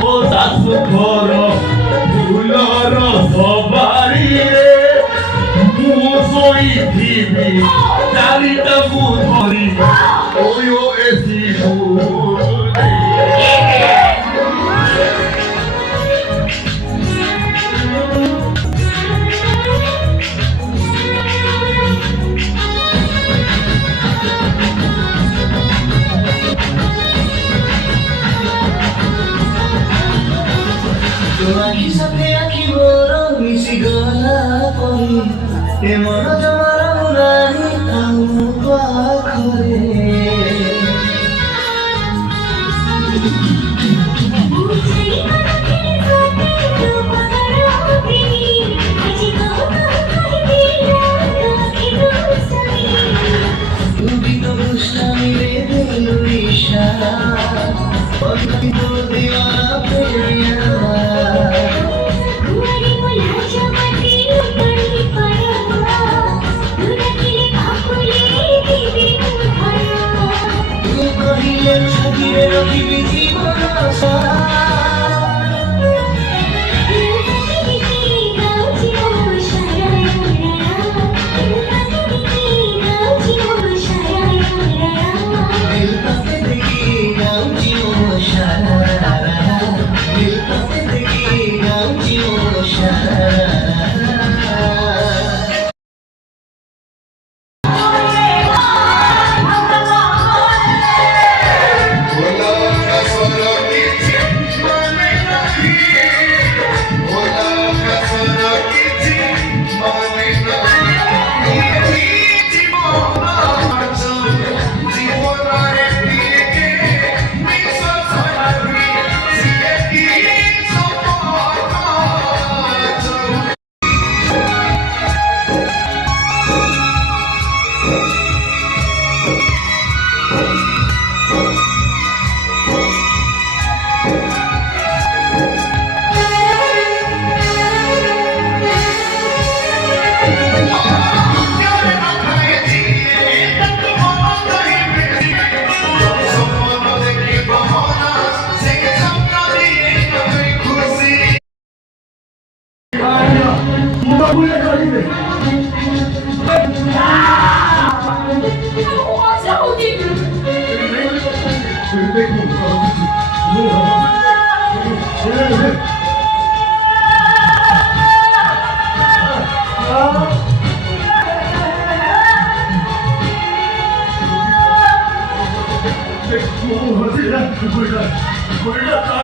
ও শাশু ঘর ফুলর সবারিরে ମୁଁ ଶୋଇଥିବି ଚାରିଟାକୁ ଧରି ଓୟୋ ଏସି তোমাকে সাথে আঁকি বড় মিশি গলা পরে এ মন জমার নাই আউ পাখরে তুমি তো দুষ্টামি রে দিলু ইশারা বন্ধু তো দিওয়ানা প্রেমিয়া 아,